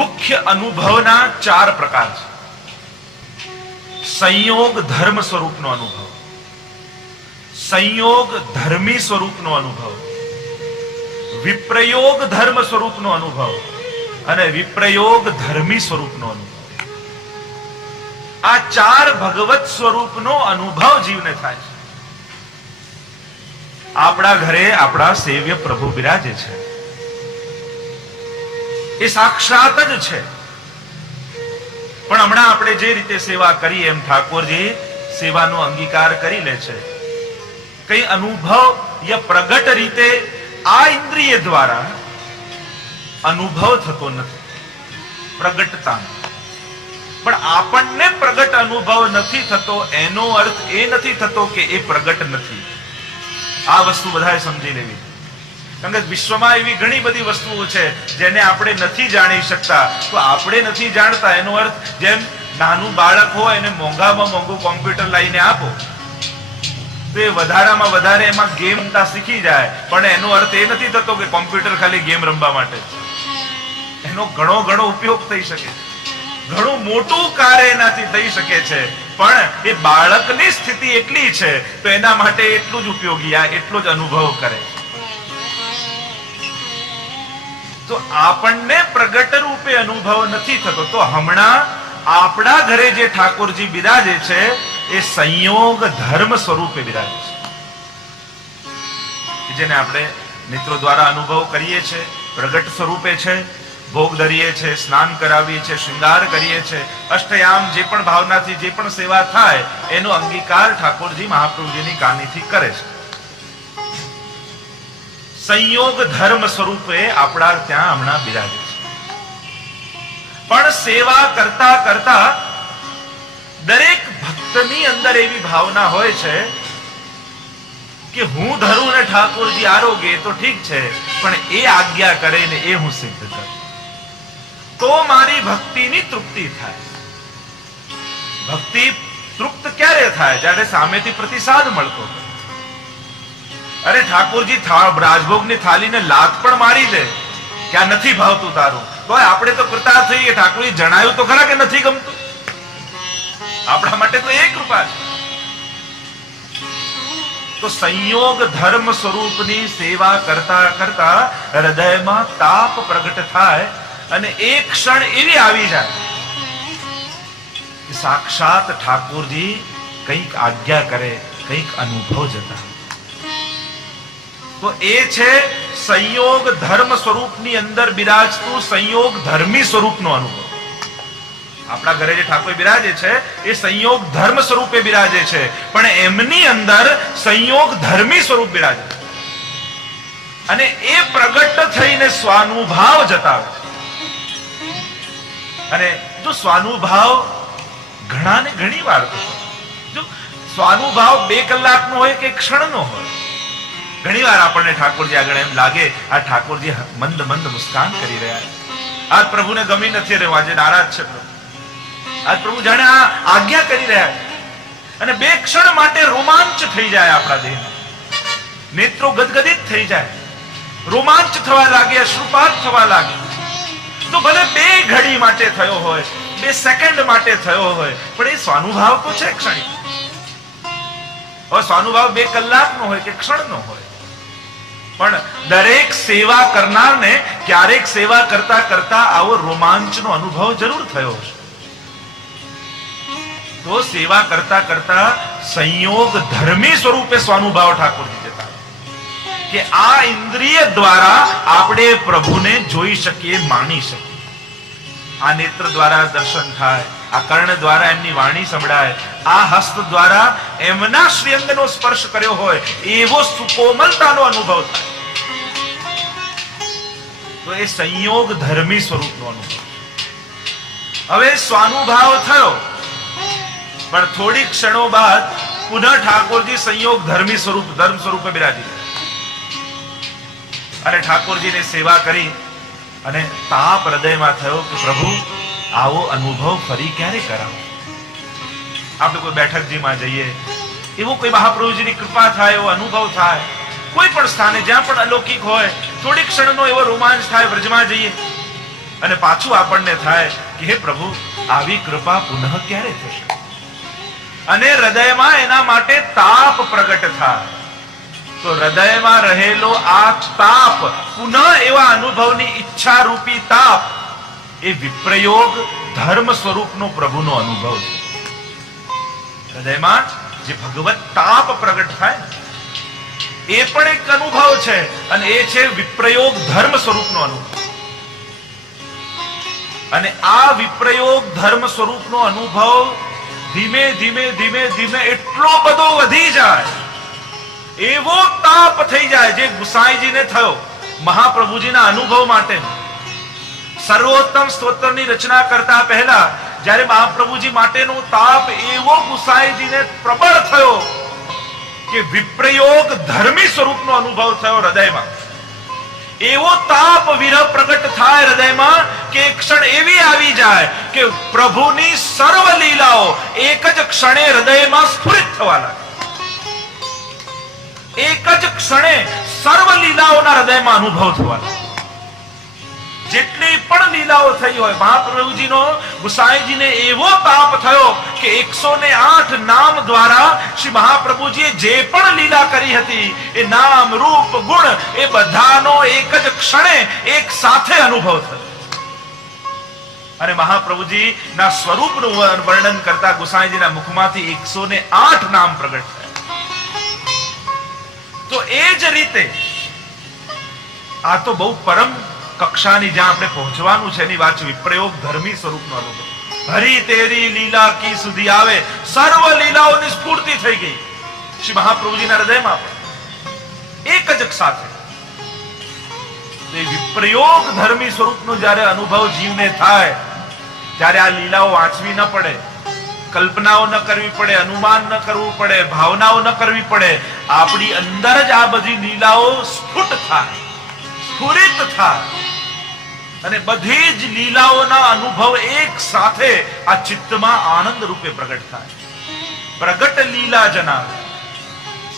મુખ્ય અનુભવના 4 પ્રકાર છે. સંયોગ ધર્મ સ્વરૂપનો અનુભવ, સંયોગ ધર્મી સ્વરૂપનો અનુભવ, વિપ્રયોગ ધર્મ સ્વરૂપનો અનુભવ અને વિપ્રયોગ ધર્મી સ્વરૂપનો અનુભવ. આ 4 ભગવત સ્વરૂપનો અનુભવ જીવને થાય છે. આપણા ઘરે આપણા સેવ્ય પ્રભુ બિરાજે છે, એ સાક્ષાત જ છે. પણ હમણાં આપણે જે રીતે સેવા કરી એમ ઠાકોરજી સેવાનો અંગીકાર કરી લે છે. કઈ અનુભવ યા પ્રગટ રીતે આ ઇન્દ્રિય દ્વારા અનુભવ થતો નથી, પ્રગટતા. પણ આપણને પ્રગટ અનુભવ નથી થતો એનો અર્થ એ નથી થતો કે એ પ્રગટ નથી. આ વસ્તુ બધાએ સમજી લેવી. કારણ કે વિશ્વમાં એવી ઘણી બધી વસ્તુઓ છે જેને આપણે નથી જાણી શકતા. તો આપણે નથી જાણતા એનો અર્થ જેમ નાનું બાળક હોય એને મોંઘામાં મોંઘું કોમ્પ્યુટર લઈને આપો તો એ વધારામાં વધારે એમાં ગેમ રમતા શીખી જાય. પણ એનો અર્થ એ નથી થતો કે કોમ્પ્યુટર ખાલી ગેમ રમવા માટે. એનો ઘણો ઉપયોગ થઈ શકે, ઘણું મોટું કાર્ય એનાથી થઈ શકે છે. પણ એ બાળકની સ્થિતિ એટલી છે તો એના માટે એટલું જ ઉપયોગી, આ એટલો જ અનુભવ કરે. તો આપણને પ્રગટ રૂપે અનુભવ નથી થતો. તો હમણાં આપણા ઘરે જે ઠાકોરજી બિરાજે છે એ સંયોગ ધર્મ સ્વરૂપે બિરાજે છે, જેને આપણે નેત્રો દ્વારા અનુભવ કરીએ છીએ. પ્રગટ સ્વરૂપે છે, ભોગ ધરીએ છે, સ્નાન કરાવીએ છે, શૃંગાર કરીએ છે, અષ્ટયામ જે પણ ભાવનાથી જે પણ સેવા થાય એનો અંગીકાર ઠાકોરજી મહાપ્રભુજીની કાનીથી કરે છે. સંયોગ ધર્મ સ્વરૂપે આપણા ત્યાં હમણાં બિરાજે છે. પણ સેવા કરતા કરતા દરેક ભક્તની અંદર એવી ભાવના હોય છે કે હું ધરું ને ઠાકોરજી આરોગ્ય તો ઠીક છે, પણ એ આજ્ઞા કરે ને એ હું સિદ્ધ કરું તો મારી ભક્તિની તૃપ્તિ થાય. ભક્તિ તૃપ્ત ક્યારે થાય? જ્યારે સામેથી પ્રતિસાદ મળતો. અરે ઠાકોરજી રાજભોગની થાળીને લાત પણ મારી દે કે આ નથી ભાવતું તારું, તો આપણે તો કૃતાર્થ થઈએ. ઠાકોરજી જણાયું તો ખરા કે નથી ગમતું. આપણા માટે તો એ કૃપા છે. તો સંયોગ ધર્મ સ્વરૂપની સેવા કરતા કરતા હૃદયમાં તાપ પ્રગટ થાય અને એક ક્ષણ એવી આવી જાય કે સાક્ષાત ઠાકોરજી કંઈક આજ્ઞા કરે, કંઈક અનુભવ જતા. તો એ છે સંયોગ ધર્મ સ્વરૂપની અંદર બિરાજતું સંયોગ ધર્મી સ્વરૂપનો અનુભવ. આપણા ઘરે જે ઠાકોર બિરાજે છે એ સંયોગ ધર્મ સ્વરૂપે બિરાજે છે, પણ એમની અંદર સંયોગ ધર્મી સ્વરૂપ બિરાજે છે. અને એ પ્રગટ થઈને સ્વાનુભાવ જતા હોય છે. અને જો સ્વાનુભાવ ઘણાને ઘણી વાર જો સ્વાનુભાવ 2 કલાકનો હોય કે ક્ષણનો હોય. ઘણી વાર આપણને ઠાકોરજી આગળ એમ લાગે આ ઠાકોરજી મંદ મંદ મુસ્કાન કરી રહ્યા છે, આજ પ્રભુને ગમી નથી રહ્યું, આજે નારાજ છે પ્રભુ, આજ પ્રભુ જાણે આ આજ્ઞા કરી રહ્યા છે. અને 2 ક્ષણ માટે રોમાંચ થઈ જાય આપણા દેહમાં, નેત્રો ગદગદિત થઈ જાય, રોમાંચ થવા લાગે, અશ્રુપાત થવા લાગે. તો ભલે 2 ઘડી માટે થયો હોય, 2 સેકન્ડ માટે થયો હોય, પણ એ સ્વાનુભાવ તો છે ક્ષણિક. હવે સ્વાનુભાવ 2 કલાકનો હોય કે ક્ષણનો હોય, પણ દરેક સેવા કરનારને ક્યારેક સેવા કરતા કરતા આવો રોમાંચનો અનુભવ જરૂર થયો હશે. તો સેવા કરતા કરતા સંયોગ ધર્મી સ્વરૂપે સ્વાનુભાવ ઠાકોરજી જતા કે આ ઇન્દ્રિય દ્વારા આપણે પ્રભુને જોઈ શકીએ, માણી શકીએ. આ નેત્ર દ્વારા દર્શન થાય, આ કર્ણ દ્વારા એમની વાણી સંભળાય, આ હસ્ત દ્વારા એમના શ્રીઅંગનો સ્પર્શ કર્યો હોય એવો સુકોમલતાનો અનુભવ થાય. તો એ સંયોગ ધર્મી સ્વરૂપનો અનુભવ. હવે સ્વાનુભાવ થયો, પણ થોડી ક્ષણો બાદ પુનઃ ઠાકોરજી સંયોગ ધર્મી સ્વરૂપ ધર્મ સ્વરૂપે બિરાજી ગયા. અને ઠાકોરજીની સેવા કરી અને તાપ હૃદયમાં થયો કે પ્રભુ આવો અનુભવ ફરી ક્યારે કરાવો. આપણે કોઈ બેઠકજીમાં જઈએ, એવો કોઈ મહાપ્રભુજીની કૃપા થાય, એવો અનુભવ થાય, કોઈ પણ સ્થાને જ્યાં પણ અલૌકિક હોય, થોડી ક્ષણનો એવો રોમાંચ થાય, વ્રજમાં જઈએ અને પાછું આપણને થાય કે હે પ્રભુ, આવી કૃપા પુનઃ ક્યારે થશે? અને હૃદયમાં એના માટે તાપ પ્રગટ થાય. તો હૃદયમાં રહેલો આ તાપ, પુનઃ એવા અનુભવની ઈચ્છા રૂપી તાપ, એ વિપ્રયોગ ધર્મ સ્વરૂપનો પ્રભુનો અનુભવ છે. હૃદયમાં જે ભગવત તાપ પ્રગટ થાય એ પણ એક અનુભવ છે, અને એ છે વિપ્રયોગ ધર્મ સ્વરૂપનો અનુભવ. અને આ વિપ્રયોગ ધર્મ સ્વરૂપનો અનુભવ ધીમે ધીમે ધીમે ધીમે એટલો બધો વધી જાય, એવો તાપ થઈ જાય જે ગુસાઈજીને થયો મહાપ્રભુજીના અનુભવ માટે. સર્વોત્તમ સ્તોત્રની રચના કરતા પહેલા જ્યારે મહાપ્રભુજી માટેનો તાપ એવો ગુસાઈજીને પ્રબળ થયો કે વિપ્રયોગ ધર્મી સ્વરૂપનો અનુભવ થયો હૃદયમાં. એવો તાપ વિરહ પ્રગટ થાય હૃદયમાં કે એક ક્ષણ એવી આવી જાય કે પ્રભુની સર્વ લીલાઓ એક જ ક્ષણે હૃદયમાં સ્ફુરિત થવા લાગે. એક જ ક્ષણે સર્વ લીલાઓના હૃદયમાં અનુભવ થવા લાગે. જેટલી પણ લીલાઓ થઈ હોય, મહાપ્રભુજીનો ગુસાઈજીને એવો તાપ થયો કે 108 નામ દ્વારા શ્રી મહાપ્રભુજીએ જે પણ લીલા કરી હતી એ નામ, રૂપ, ગુણ એ બધાનો એક જ ક્ષણે એક સાથે અનુભવ થયો. અને મહાપ્રભુજીના સ્વરૂપનું વર્ણન કરતા ગુસાઈજીના મુખમાંથી 108 નામ પ્રગટ થયા. તો એ જ રીતે આ તો બહુ પરમ કક્ષાની જ્યાં આપણે પહોંચવાનું છે એની વાત છે. વિપ્રયોગ ધર્મી સ્વરૂપનો અનુભવ. હરી તેરી લીલા કી સુધી આવે, સર્વ લીલાઓની સ્ફૂર્તિ થઈ ગઈ શ્રી મહાપ્રભુજીના હૃદયમાં એક જ સાથે. વિપ્રયોગ ધર્મી સ્વરૂપનો જ્યારે અનુભવ જીવને થાય ત્યારે આ લીલાઓ વાંચવી ન પડે, કલ્પનાઓ ન કરવી પડે, અનુમાન ન કરવું પડે, ભાવનાઓ ન કરવી પડે. આપણી અંદર જ આ બધી લીલાઓ સ્ફુટ થાય, સ્ફુરિત થાય, અને બધી જ લીલાઓના અનુભવ એક સાથે આ ચિત્તમાં આનંદ રૂપે પ્રગટ થાય. પ્રગટ લીલા જના,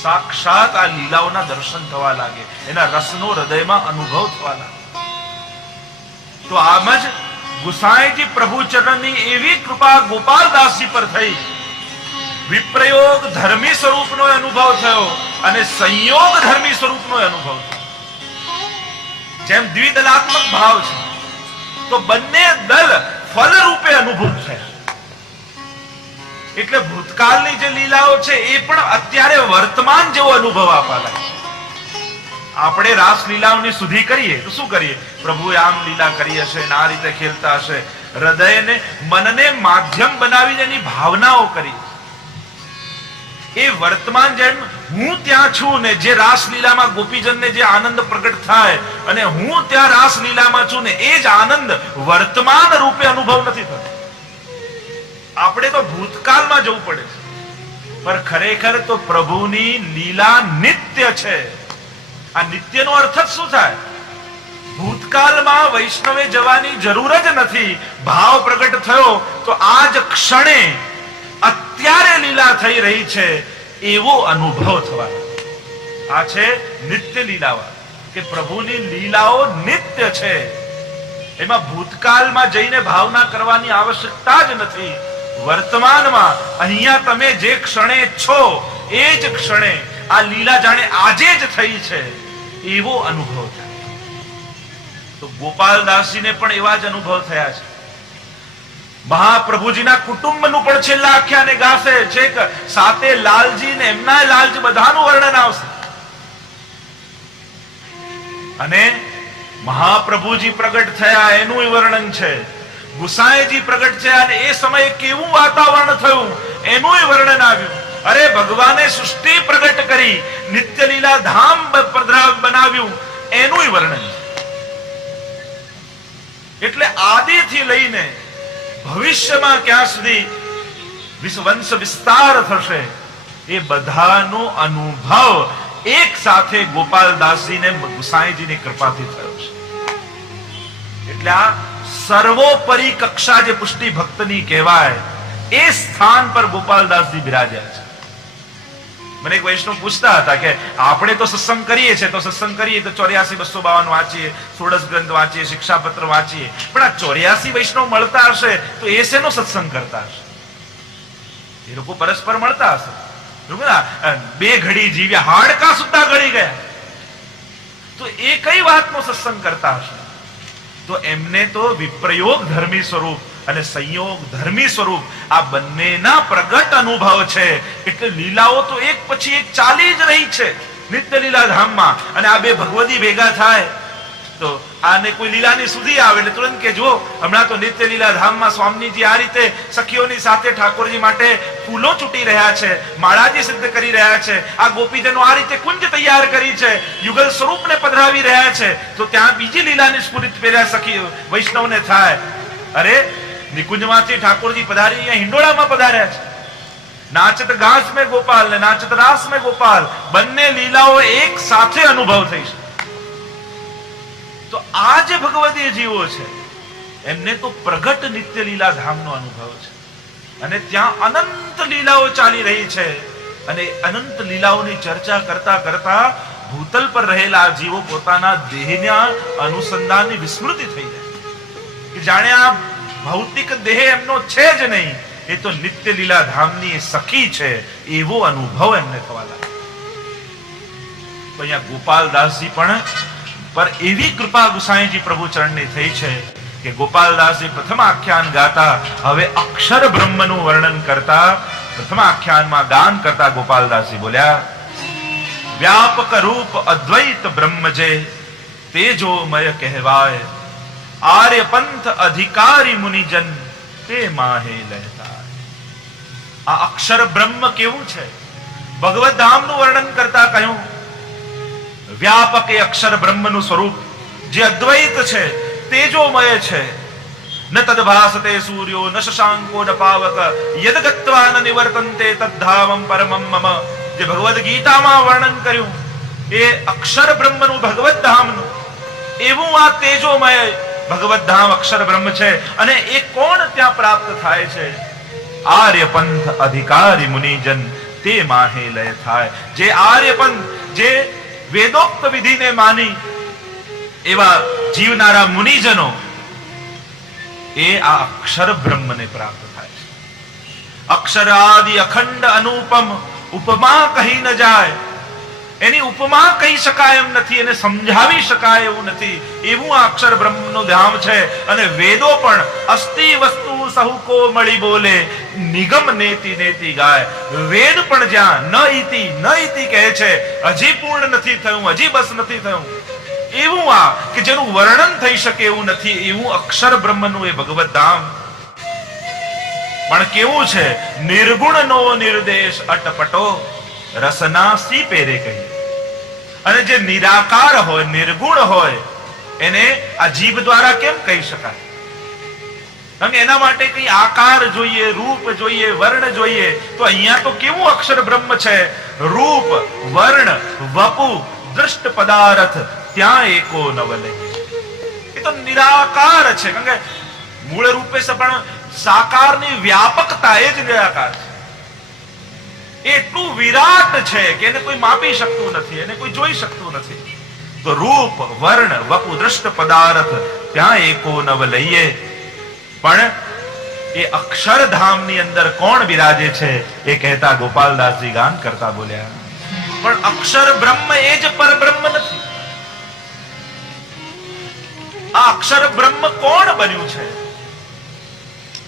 સાક્ષાત આ લીલાઓના દર્શન થવા લાગે, એના રસનો હૃદયમાં અનુભવ થવા લાગે. તો આમ જ ગુસાઈજી પ્રભુ ચરણની એવી કૃપા ગોપાલદાસજી પર થઈ, વિપ્રયોગ ધર્મી સ્વરૂપનો અનુભવ થયો અને સંયોગ ધર્મી સ્વરૂપનો અનુભવ થયો. જેમ દ્વિદલાત્મક ભાવ છે તો બંને દલ ફલ રૂપે અનુભવ થયા. એટલે ભૂતકાળની જે લીલાઓ છે એ પણ અત્યારે વર્તમાન જેવો અનુભવ આપવા લાગે. આપણે રાસ લીલાઓની સુધી કરીએ તો શું કરીએ? પ્રભુએ આમ લીલા કરી હશે, આ રીતે ખેલતા હશે, હૃદયને, મનને માધ્યમ બનાવીને એની ભાવનાઓ કરી. એ વર્તમાન જેમ હું ત્યાં છું ને જે રાસલીલામાં ગોપીજનને જે આનંદ પ્રગટ થાય અને હું ત્યાં રાસલીલામાં છું ને એ જ આનંદ વર્તમાન રૂપે અનુભવ નથી થતો. આપણે તો ભૂતકાળમાં જવું પડે છે, પણ ખરેખર તો પ્રભુની લીલા નિત્ય છે. આ નિત્યનો અર્થ જ શું થાય? ભૂતકાળમાં વૈષ્ણવે જવાની જરૂર જ નથી. ભાવ પ્રગટ થયો તો આ જ ક્ષણે અત્યારે લીલા થઈ રહી છે એવો અનુભવ થવાનો. આ છે નિત્ય લીલાઓ, કે પ્રભુની લીલાઓ નિત્ય છે. એમાં ભૂતકાળમાં જઈને ભાવના કરવાની આવશ્યકતા જ નથી. વર્તમાનમાં અહીંયા તમે જે ક્ષણે છો એ જ ક્ષણે આ લીલા જાણે આજે જ થઈ છે એવો અનુભવ થાય. તો ગોપાલદાસજીને પણ એવા જ અનુભવ થયા છે. મહાપ્રભુજીના કુટુંબનું પણ છેલ્લા આખ્યાને ગાશે છે કે સાતે લાલજી ને એમના લાલજી બધાનું વર્ણન આવશે. અને મહાપ્રભુજી પ્રગટ થયા એનું વર્ણન છે, ગુસાઈજી પ્રગટ થયા અને એ સમયે કેવું વાતાવરણ થયું એનું વર્ણન આવ્યું. અરે ભગવાને સૃષ્ટિ પ્રગટ કરી, નિત્ય લીલા ધામ બનાવ્યું એનું વર્ણન. એટલે આદિથી લઈને ભવિષ્યમાં ક્યાં સુધી વંશ વિસ્તાર થશે એ બધાનો અનુભવ એક સાથે ગોપાલદાસજીને ગુસાઈજીની કૃપાથી થયો છે. એટલે આ સર્વોપરી કક્ષા જે પુષ્ટિ ભક્તની કહેવાય એ સ્થાન પર ગોપાલદાસજી બિરાજ્યા છે. મને એક વૈષ્ણવ પૂછતા હતા કે આપણે તો સત્સંગ કરીએ છીએ, તો સત્સંગ કરીએ તો 84-252 વાંચીએ, ષોડશ ગ્રંથ વાંચીએ, શિક્ષાપત્ર વાંચીએ, પણ આ 84 વૈષ્ણવ મળતા હશે તો એ શેનો સત્સંગ કરતા હશે? એ લોકો પરસ્પર મળતા હશે, બે ઘડી જીવ્યા, હાડકા સુદ્ધા ગળી ગયા, તો એ કઈ વાતનો સત્સંગ કરતા હશે? તો એમને તો વિપ્રયોગ ધર્મી સ્વરૂપ અને સંયોગ ધર્મી સ્વરૂપ આ બંનેના પ્રગટ અનુભવ છે. એટલે લીલાઓ તો એક પછી એક ચાલી જ રહી છે નિત્ય લીલા ધામમાં. અને આ બે ભગવદી ભેગા થાય તો આને કોઈ લીલાની સુધી આવે એટલે તુરંત કે જો હમણાં તો નિત્ય લીલા ધામમાં સ્વામીજી આ રીતે સખીઓની સાથે ઠાકોરજી માટે ફૂલો ચૂંટી રહ્યા છે, માળાજી સિદ્ધ કરી રહ્યા છે, આ ગોપીજનો આ રીતે કુંજ તૈયાર કરી છે, યુગલ સ્વરૂપને પધરાવી રહ્યા છે, તો ત્યાં બીજી લીલાની સ્ફુરિત પેલા સખી વૈષ્ણવને થાય, અરે નિકુંજમાંથી ઠાકોરજી પધારી અહીંયા હિંડોળામાં પધાર્યા છે. નાચત ગાસ में ગોપાલ ને નાચત રાસ में ગોપાલ, બંને લીલાઓ એક સાથે અનુભવ થઈ છે. તો આ જે ભગવદી જીવો છે એમને તો પ્રગટ નિત્ય લીલા ધામનો અનુભવ છે અને ત્યાં અનંત લીલાઓ ચાલી રહી છે. અને અનંત લીલાઓની ચર્ચા કરતા કરતા ભૂતલ પર રહેલા જીવો પોતાના દેહના અનુસંધાનની વિસ્મૃતિ થઈ જાય કે જાણે આ ભૌતિક દેહ એમનો છે જ નહીં, એ તો નિત્ય લીલા ધામની સખી છે, એવો અનુભવ એમને થવા લાગે. તો અહીંયા ગોપાલદાસજી પણ પર એવી કૃપા ગુસાઈજી પ્રભુ ચરણની થઈ છે કે ગોપાલદાસજી પ્રથમ આખ્યાન ગાતા, હવે અક્ષર બ્રહ્મનું વર્ણન કરતા, પ્રથમ આખ્યાનમાં ગાન કરતા ગોપાલદાસજી બોલ્યા, વ્યાપક રૂપ અદ્વૈત બ્રહ્મ જે તેજોમય કહેવાય, આર્ય પંથ અધિકારી મુનિજન તે માહે લહેતા. આ અક્ષર બ્રહ્મ કેવું છે? ભગવત ધામનું વર્ણન કરતા કહ્યું વ્યાપક એ અક્ષર બ્રહ્મનું સ્વરૂપ જે અદ્વૈત છે, તેજોમય છે. ન તદભાસતે સૂર્યો ન શશાંકો ન પાવક યદ ગત્વા ન નિવર્તન્તે તદ્ધામં પરમં મમ. જે ભગવદ ગીતામાં વર્ણન કર્યું એ અક્ષર બ્રહ્મનું, ભગવત ધામનું, એવું આ તેજોમય ભગવત ધામ અક્ષર બ્રહ્મ છે. અને એ કોણ ત્યાં પ્રાપ્ત થાય છે? આર્ય પંથ અધિકારી મુનિજન તે માહે લય થાય. જે આર્ય પંથ, જે વેદોક્ત વિધિને માની એવા જીવનારા મુનિજનો, એ આ અક્ષર બ્રહ્મને પ્રાપ્ત થાય છે. અક્ષર આદિ અખંડ અનુપમ, ઉપમા કહી ન જાય. એની ઉપમા કહી શકાય એમ નથી, એને સમજાવી શકાય એવું નથી, એવું આ અક્ષર બ્રહ્મનું ધામ છે. અને વેદો પણ અસ્તિ વસ્તુ સહુ કો મળી બોલે, નિગમ નેતિ નેતિ ગાય. વેદ પણ જ્યાં ન ઇતિ કહે છે, હજી પૂર્ણ નથી થયું, હજી બસ નથી થયું, એવું આ કે જેનું વર્ણન થઈ શકે એવું નથી, એવું અક્ષર બ્રહ્મનું એ ભગવત ધામ. પણ કેવું છે? નિર્ગુણનો નિર્દેશ અટપટો, રસના સી પેરે કહી. અને જે નિરાકાર હોય, નિર્ગુણ હોય, એને આ જીભ દ્વારા કેમ કહી શકાય? કારણ કે એના માટે કઈ આકાર જોઈએ, રૂપ જોઈએ, વર્ણ જોઈએ. તો અહીંયા તો કેવું અક્ષર બ્રહ્મ છે? રૂપ, વર્ણ, વપુ, દૃષ્ટ પદાર્થ ત્યાં એકો નવલે. એ તો નિરાકાર છે. કારણ કે મૂળ રૂપે પણ સાકારની વ્યાપકતા એ જ નિરાકાર છે. એટલું વિરાટ છે કે એને કોઈ માપી શકતું નથી, એને કોઈ જોઈ શકતું નથી. તો રૂપ, વર્ણ, વપુ, દૃષ્ટ પદાર્થ ત્યાં એકો નવ લઈએ. પણ એ અક્ષરધામની અંદર કોણ બિરાજે છે એ કહેતા ગોપાલદાસજી ગાન કરતા બોલ્યા, પણ અક્ષર બ્રહ્મ એ જ પરબ્રહ્મ નથી. આ અક્ષર બ્રહ્મ કોણ બન્યું છે?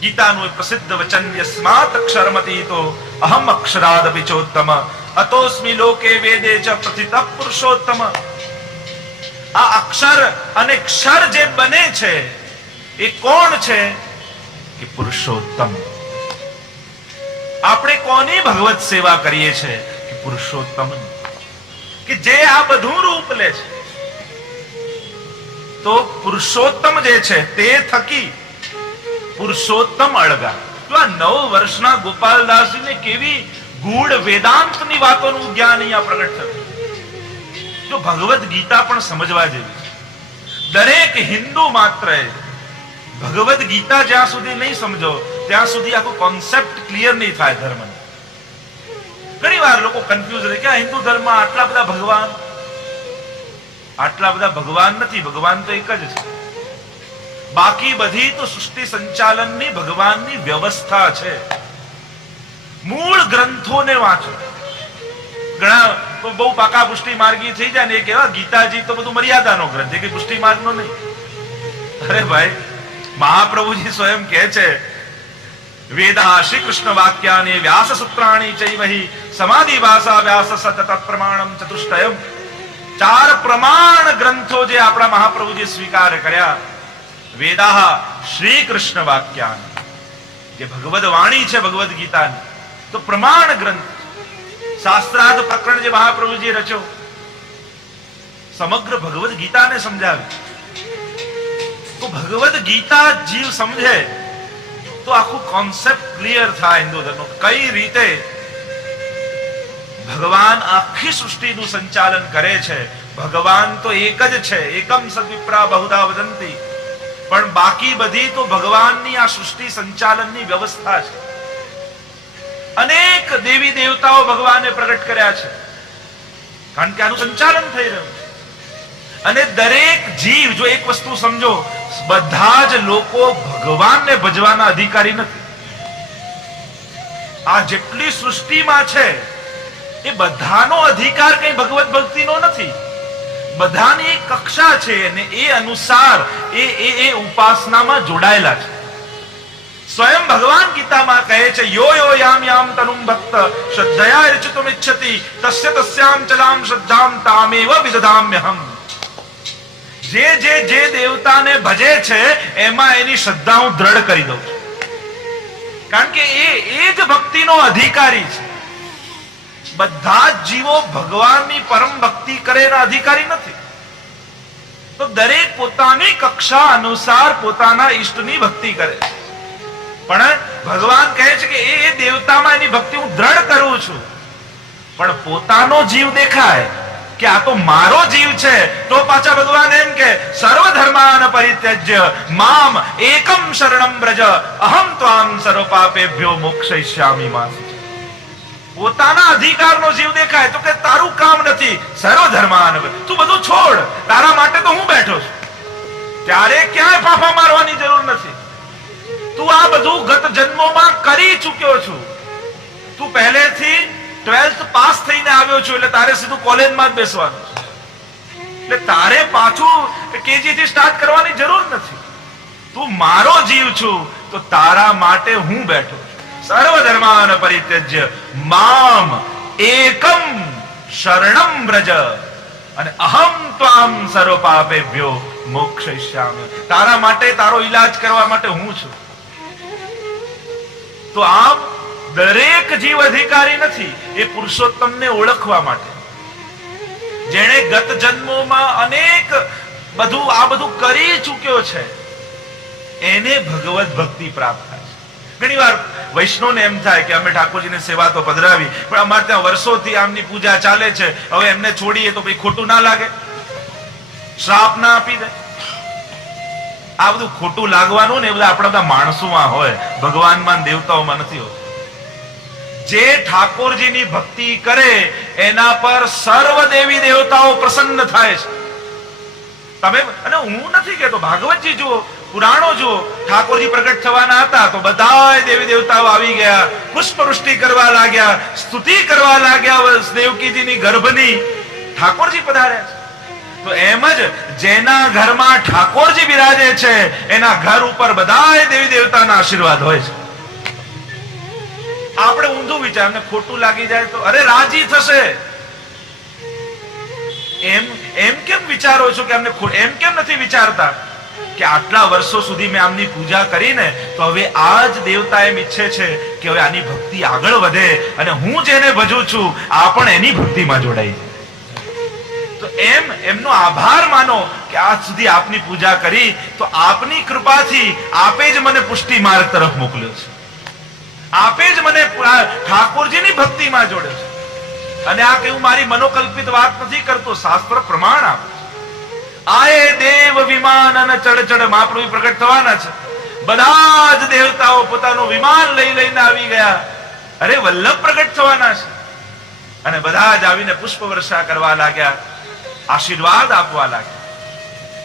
ગીતાનું પ્રસિદ્ધ વચન, યસ્માત અક્ષરમતીતો અહમ અક્ષરાદપિ ચોત્તમ અતોસ્મિ લોકે વેદે ચ પ્રથિતઃ પુરુષોત્તમ. આ અક્ષર અને ક્ષર જે બને છે એ કોણ છે? કે પુરુષોત્તમ. આપણે કોની ભગવત સેવા કરીએ છીએ? કે પુરુષોત્તમ, કે જે આ બધું રૂપ લે છે. તો પુરુષોત્તમ જે છે તે થકી પુરુષોત્તમ અળગા. તો આ 9 વર્ષના ગોપાલદાસજીને કેવી ગૂઢ વેદાંતની વાતોનું જ્ઞાન અહીંયા પ્રગટ થયું. જો ભગવદ ગીતા પણ સમજવા જેવી છે. દરેક હિન્દુ માત્ર ભગવદ ગીતા જ્યાં સુધી નહીં સમજો ત્યાં સુધી આખો કોન્સેપ્ટ ક્લિયર નહીં થાય ધર્મનો. ઘણી વાર લોકો કન્ફ્યુઝ રહે કે આ હિન્દુ ધર્મમાં આટલા બધા ભગવાન નથી. ભગવાન તો એક જ છે. બાકી બધી તો સૃષ્ટિ સંચાલનની ભગવાનની વ્યવસ્થા છે. મૂળ ગ્રંથોને વાંચો. ઘણા બહુ પાકા પુષ્ટિ માર્ગી થઈ જાય ને, કેવા ગીતાજી તો બધું મર્યાદાનો ગ્રંથ કે પુષ્ટિ માર્ગનો નહીં. અરે ભાઈ, મહાપ્રભુજી સ્વયં કહે છે, વેદા શ્રી કૃષ્ણ વાક્યાની વ્યાસ સૂત્રાણી ચૈવહી સમાધિ ભાષા વ્યાસ સતત પ્રમાણમ ચતુષ્ટયમ. 4 પ્રમાણ ગ્રંથો જે આપણા મહાપ્રભુજી સ્વીકાર કર્યા. વેદા શ્રી કૃષ્ણ વાક્યાની, જે ભગવદ વાણી છે ભગવદ ગીતાની, તો પ્રમાણ ગ્રંથ. શાસ્ત્રાર્થ પ્રકરણ જે મહાપ્રભુજી રચ્યો, સમગ્ર ભગવદ ગીતાને સમજાવી. તો ભગવદ ગીતા જીવ સમજે તો આખું કોન્સેપ્ટ ક્લિયર થાય હિન્દુ ધર્મનો. કઈ રીતે ભગવાન આખી સૃષ્ટિનું સંચાલન કરે છે. ભગવાન તો એક જ છે, એકમ સદ્વિપ્રા બહુધા વદંતી. પણ બાકી બધી તો ભગવાનની આ સૃષ્ટિ સંચાલનની વ્યવસ્થા છે. અનેક દેવી દેવતાઓ ભગવાને પ્રગટ કર્યા છે, કારણ કે આનું સંચાલન થઈ રહ્યું છે. અને દરેક જીવ, જો એક વસ્તુ સમજો, બધા જ લોકો ભગવાનને ભજવાના અધિકારી નથી. આ જેટલી સૃષ્ટિમાં છે એ બધાનો અધિકાર કઈ ભગવત ભક્તિનો નથી. બધાની એક કક્ષા છે અને એ અનુસાર એ ઉપાસનામાં જોડાયેલા છે. સ્વયં ભગવાન ગીતામાં કહે છે, યો યો યામ યામ તનુમ ભક્ત શ્રદ્ધયા ર્ચિતુમ ઇચ્છતિ તસ્ય તસ્યામ ચલામ શ્રદ્ધામ તામેવ વિદધામ્યહમ. જે દેવતાને ભજે છે એમાં એની શ્રદ્ધા હું દ્રઢ કરી દઉં છું, કારણ કે એ જ ભક્તિનો અધિકારી છે. બધા જ જીવો ભગવાનની પરમ ભક્તિ કરે એના અધિકારી નથી. તો દરેક પોતાની કક્ષા અનુસાર પોતાના ઈષ્ટની ભક્તિ કરે છે. પણ ભગવાન કહે છે કે એ દેવતામાં એની ભક્તિ હું દ્રઢ કરું છું. પણ પોતાનો જીવ દેખાય કે આ તો મારો જીવ છે, તો પાછા ભગવાન એમ કે સર્વ ધર્માન પરિત્યજ્ય મામ એકમ શરણમ વ્રજ અહમ ત્વામ સર્વ પાપેભ્યો મોક્ષયિષ્યામિ મા. પોતાના અધિકારનો જીવ દેખાય તો કે તારું કામ નથી, સર્વ ધર્માન, તું બધું છોડ, તારા માટે તો હું બેઠો છું. ત્યારે ક્યાંય ફાફા મારવાની જરૂર નથી. તું આ બધું ગત જન્મોમાં કરી ચૂક્યો છું. તું પહેલેથી 12th પાસ થઈને આવ્યો છું, એટલે તારે સીધું કોલેજમાં જ બેસવાનું છે. એટલે તારે પાછું કેજી થી સ્ટાર્ટ કરવાની જરૂર નથી. તું મારો જીવ છું, તો તારા માટે હું બેઠો છું. સર્વ ધર્માન પરિત્યજ્ય મામ એકમ શરણમ વ્રજ અને અહમ ત્વામ સર્વ પાપેભ્યો મોક્ષયિષ્યામિ. તારા માટે, તારો ઈલાજ કરવા માટે હું છું. તો આમ દરેક જીવ અધિકારી નથી. એ પુરુષોત્તમને ઓળખવા માટે, જેણે ગત જન્મોમાં અનેક આ બધું કરી ચૂક્યો છે, એને ભગવત ભક્તિ પ્રાપ્ત થાય છે. ઘણી વાર વૈષ્ણવને એમ થાય કે અમે ઠાકોરજીની સેવા તો પધરાવી, પણ અમારે ત્યાં વર્ષોથી આમની પૂજા ચાલે છે, હવે એમને છોડીએ તો ભાઈ ખોટું ના લાગે, શ્રાપ ના આપી દે. આ બધું ખોટું લાગવાનું ને એ બધા આપણા બધા માણસોમાં હોય, ભગવાનમાં દેવતાઓમાં નથી હોતું. જે ઠાકોરજીની ભક્તિ કરે એના પર સર્વ દેવી દેવતાઓ પ્રસન્ન થાય છે. તમે, અને હું નથી કહેતો, ભાગવતજી જુઓ, પુરાણો જુઓ, ઠાકોરજી પ્રગટ થવાના હતા તો બધા દેવી દેવતાઓ આવી ગયા, પુષ્પવૃષ્ટિ કરવા લાગ્યા, સ્તુતિ કરવા લાગ્યા દેવકીજીની ગર્ભની. ઠાકોરજી પધાર્યા છે. તો એમ જ જેના ઘરમાં ઠાકોરજી બિરાજે છે એના ઘર ઉપર બધા દેવી દેવતાના આશીર્વાદ હોય છે. આપણે ઊંધું વિચાર, ને ખોટું લાગી જાય તો અરે રાજી થશે, એમ કેમ વિચારો છો કે અમને એમ કેમ નથી વિચારતા કે આટલા વર્ષો સુધી મેં આમની પૂજા કરીને તો હવે આ જ દેવતા એમ ઈચ્છે છે કે હવે આની ભક્તિ આગળ વધે અને હું જેને ભજું છું આ પણ એની ભક્તિમાં જોડાઈ જાય. તો એમનો આભાર માનો કે આજ સુધી આપની પૂજા કરી તો આપની કૃપાથી આપે જ મને પુષ્ટિ માર્ગ તરફ મોકલ્યો છે, આપે જ મને ઠાકોરજીની ભક્તિમાં જોડ્યો છે. અને આ કે હું મારી મનોકલ્પિત વાત નથી કરતો, શાસ્ત્ર પ્રમાણ આપે. આયે દેવ વિમાન અને ચડ મહાપ્રભુ પ્રગટ થવાના છે. બધા જ દેવતાઓ પોતાનું વિમાન લઈને આવી ગયા. અરે વલ્લભ પ્રગટ થવાના છે. અને બધા જ આવીને પુષ્પ વર્ષા કરવા લાગ્યા, આશીર્વાદ આપવા લાગ્યા.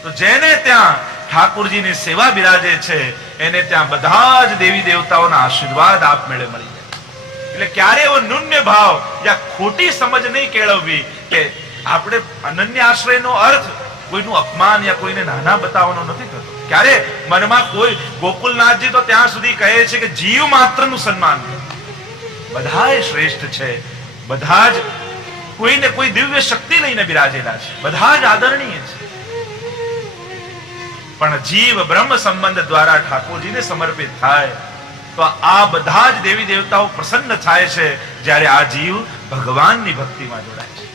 તો જેને ત્યાં ઠાકોરજીની સેવા બિરાજે છે એને ત્યાં બધા જ દેવી દેવતાઓના આશીર્વાદ આપમેળે મળી જાય. એટલે ક્યારે એવો ન્યૂન્ય ભાવ યા ખોટી સમજ નહીં કેળવવી કે આપણે અનન્ય આશ્રયનો અર્થ કોઈનું અપમાન યા કોઈને નાના બતાવવાનો નથી થતો. ક્યારે મનમાં કોઈ ગોકુલનાથજી તો ત્યાં સુધી કહે છે કે જીવ માત્રનું સન્માન કરો. બધા શ્રેષ્ઠ છે, બધા જ કોઈને કોઈ દિવ્ય શક્તિ લઈને બિરાજેલા છે, બધા જ આદરણીય છે. પણ જીવ બ્રહ્મ સંબંધ દ્વારા ઠાકોરજીને સમર્પિત થાય તો આ બધા જ દેવી દેવતાઓ પ્રસન્ન થાય છે જ્યારે આ જીવ ભગવાનની ભક્તિમાં જોડાય છે.